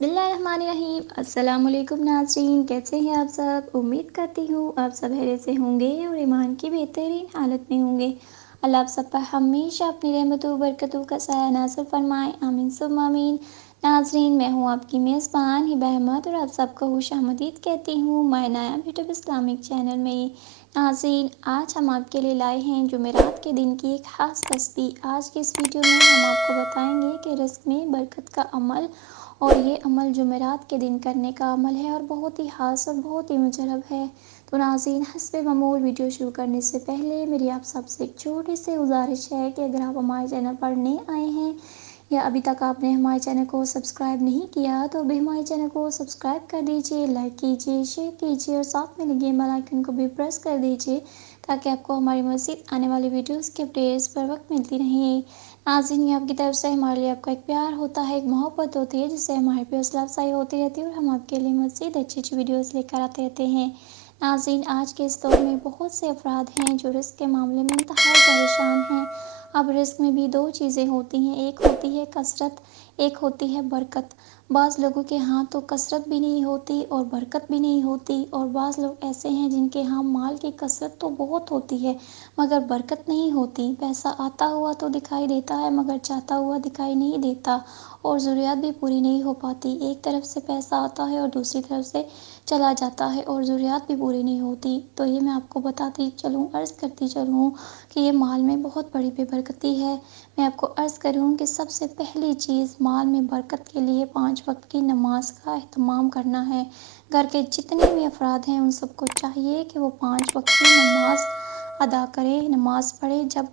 बिस्मिल्लाहिर्रहमानिर्रहीम। अस्सलाम वालेकुम नाज़रीन, कैसे हैं आप सब। उम्मीद करती हूँ आप सब खैरियत से होंगे और ईमान की बेहतरीन हालत में होंगे। अल्लाह आप सब पर हमेशा अपनी रहमतों बरकतों का साया नाज़िल फरमाए, आमीन सुम्मा आमीन। नाज़रीन, मैं हूँ आपकी मेज़बान हिबा अहमद और आप सबको खुशामदीद कहती हूँ my Nayab YouTube Islamic channel में। नाज़रीन, आज हम आपके लिए लाए हैं जुमेरात के दिन की एक ख़ास तस्बीह। आज की इस वीडियो में हम आपको बताएंगे कि रिज़्क़ में बरकत का अमल, और ये अमल जुमेरात के दिन करने का अमल है और बहुत ही ख़ास और बहुत ही मुजरब है। तो नाज़रीन, हस्बे मामूल वीडियो शुरू करने से पहले मेरी आप सबसे एक छोटी सी गुजारिश है कि अगर आप हमारे चैनल पर नए आए हैं या अभी तक आपने हमारे चैनल को सब्सक्राइब नहीं किया तो अभी हमारे चैनल को सब्सक्राइब कर दीजिए, लाइक कीजिए, शेयर कीजिए और साथ में लगे बेल आइकन को भी प्रेस कर दीजिए ताकि आपको हमारी मज़ीद आने वाली वीडियोस की अपडेट्स पर वक्त मिलती रहें। नाज़रीन, ये आपकी तरफ से हमारे लिए आपका एक प्यार होता है, एक मोहब्बत होती है जिससे हमारी भी हौसला अफजाई होती रहती है और हम आपके लिए मज़ीद अच्छी अच्छी वीडियोस लेकर आते रहते हैं। नाज़रीन, आज के इस दौर में बहुत से अफराद हैं जो रिस्क के मामले में इंतहाई परेशान हैं। अब रिस्क में भी दो चीज़ें होती हैं, एक होती है कसरत, एक होती है बरकत। बाज़ लोगों के यहाँ तो कसरत भी नहीं होती और बरकत भी नहीं होती, और बाज़ लोग ऐसे हैं जिनके यहाँ माल की कसरत तो बहुत होती है मगर बरकत नहीं होती। पैसा आता हुआ तो दिखाई देता है मगर चाहता हुआ दिखाई नहीं देता, और ज़रूरियात भी पूरी नहीं हो पाती। एक तरफ से पैसा आता है और दूसरी तरफ से चला जाता है और ज़रूरियात भी पूरी नहीं होती। तो ये मैं आपको बताती चलूँ, अर्ज़ करती चलूँ कि ये माल में बहुत बड़ी बेबरकती है। मैं आपको अर्ज़ करूँ कि सबसे पहली चीज़ माल में बरकत के लिए 5 वक्त की नमाज का एहतमाम करना है। घर के जितने भी अफराद हैं उन सबको चाहिए कि वो 5 वक्त की नमाज अदा करें, नमाज़ पढ़ें। जब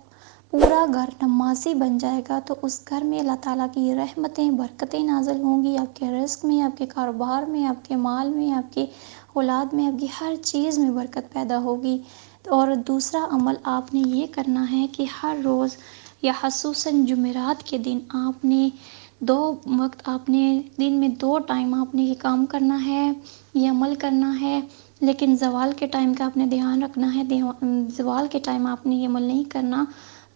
पूरा घर नमाज़ी बन जाएगा तो उस घर में अल्लाह ताला की रहमतें, बरकतें नाज़िल होंगी। आपके रिज़्क़ में, आपके कारोबार में, आपके माल में, आपकी औलाद में, आपकी हर चीज़ में बरकत पैदा होगी। और दूसरा अमल आपने ये करना है कि हर रोज़ या ख़ुसूसन जुमेरात के दिन आपने 2 वक़्त, आपने दिन में 2 टाइम आपने ये काम करना है, ये अमल करना है। लेकिन ज़वाल के टाइम का आपने ध्यान रखना है, ज़वाल के टाइम आपने ये अमल नहीं करना।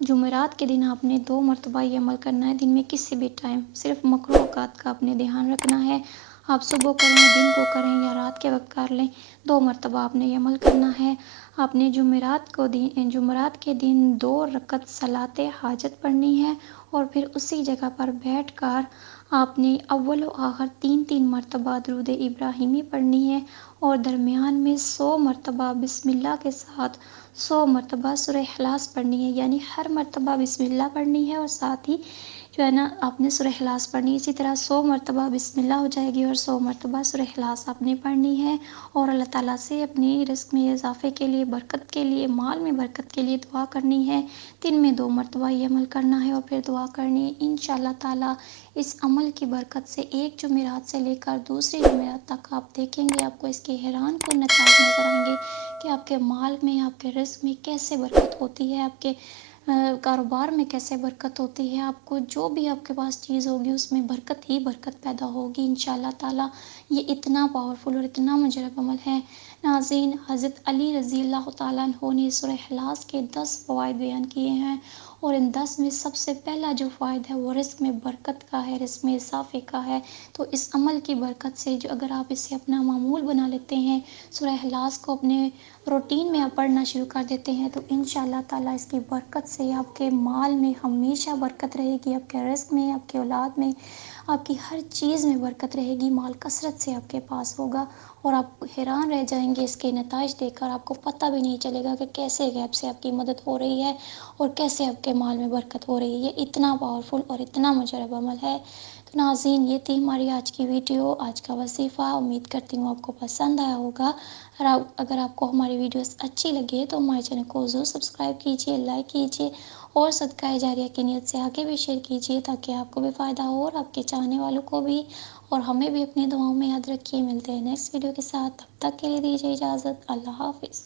जुमेरात के दिन आपने 2 मरतबा ये अमल करना है, दिन में किसी भी टाइम। सिर्फ़ मकरूह औक़ात का आपने ध्यान रखना है। आप सुबह करें, दिन को करें या रात के वक़्त कर लें, 2 मरतबा आपने ये अमल करना है। आपने जुमेरात के दिन 2 रकत सलाते हाजत पढ़नी है और फिर उसी जगह पर बैठकर आपने अव्वल व आखिर 3-3 मरतबा दरूद इब्राहिमी पढ़नी है और दरमियान में 100 मरतबा बिस्मिल्लाह के साथ 100 मरतबा सूरह इखलास पढ़नी है। यानी हर मरतबा बिस्मिल्लाह पढ़नी है और साथ ही जो है ना आपने सूरह इखलास पढ़नी है। इसी तरह 100 मरतबा बिस्मिल्लाह हो जाएगी और 100 मरतबा सूरह इखलास आपने पढ़नी है और अल्लाह ताला से अपने रिज़्क़ में इजाफ़े के लिए, बरकत के लिए, माल में बरकत के लिए दुआ करनी है। दिन में 2 मरतबा ये अमल करना है और फिर दुआ करनी है। इंशाअल्लाह ताला इस अमल की बरकत से एक जुमेरात से लेकर दूसरी जुमेरात तक आप देखेंगे, आपको इसके हैरानकुन नताइज नज़र आएंगे कि आपके माल में, आपके रिज़्क़ में कैसे बरकत होती है, आपके कारोबार में कैसे बरकत होती है। आपको जो भी आपके पास चीज़ होगी उसमें बरकत ही बरकत पैदा होगी इंशाअल्लाह ताला। ये इतना पावरफुल और इतना मुजरब अमल है। नाज़रीन, हज़रत अली रज़ी अल्लाह ताला अन्हु ने सूरह इखलास के 10 फ़वाइद बयान किए हैं और इन 10 में सबसे पहला जो फ़ायदा है वो रिज़्क़ में बरकत का है, रिज़्क़ में इज़ाफ़े का है। तो इस अमल की बरकत से जो अगर आप इसे अपना मामूल बना लेते हैं, सूरह इखलास को अपने रूटीन में आप पढ़ना शुरू कर देते हैं, तो इंशाअल्लाह ताला इसकी बरकत से आपके माल में हमेशा बरकत रहेगी, आपके रिज़्क़ में, आपकी औलाद में, आपकी हर चीज़ में बरकत रहेगी। माल कसरत से आपके पास होगा और आप हैरान रह जाएंगे इसके नताइज देखकर। आपको पता भी नहीं चलेगा कि कैसे गैब से आपकी मदद हो रही है और कैसे आपके माल में बरकत हो रही है। ये इतना पावरफुल और इतना मुजरब अमल है। तो नाज़रीन, ये थी हमारी आज की वीडियो, आज का वजीफ़ा। उम्मीद करती हूँ आपको पसंद आया होगा। और अगर आपको हमारी वीडियोस अच्छी लगे तो हमारे चैनल को ज़रूर सब्सक्राइब कीजिए, लाइक कीजिए और सदका जारिया की नीयत से आगे भी शेयर कीजिए ताकि आपको भी फ़ायदा हो और आपके चाहने वालों को भी। और हमें भी अपनी दुआओं में याद रखिए। मिलते हैं नेक्स्ट वीडियो के साथ, तब तक के लिए दीजिए इजाज़त। अल्लाह हाफ़िज़।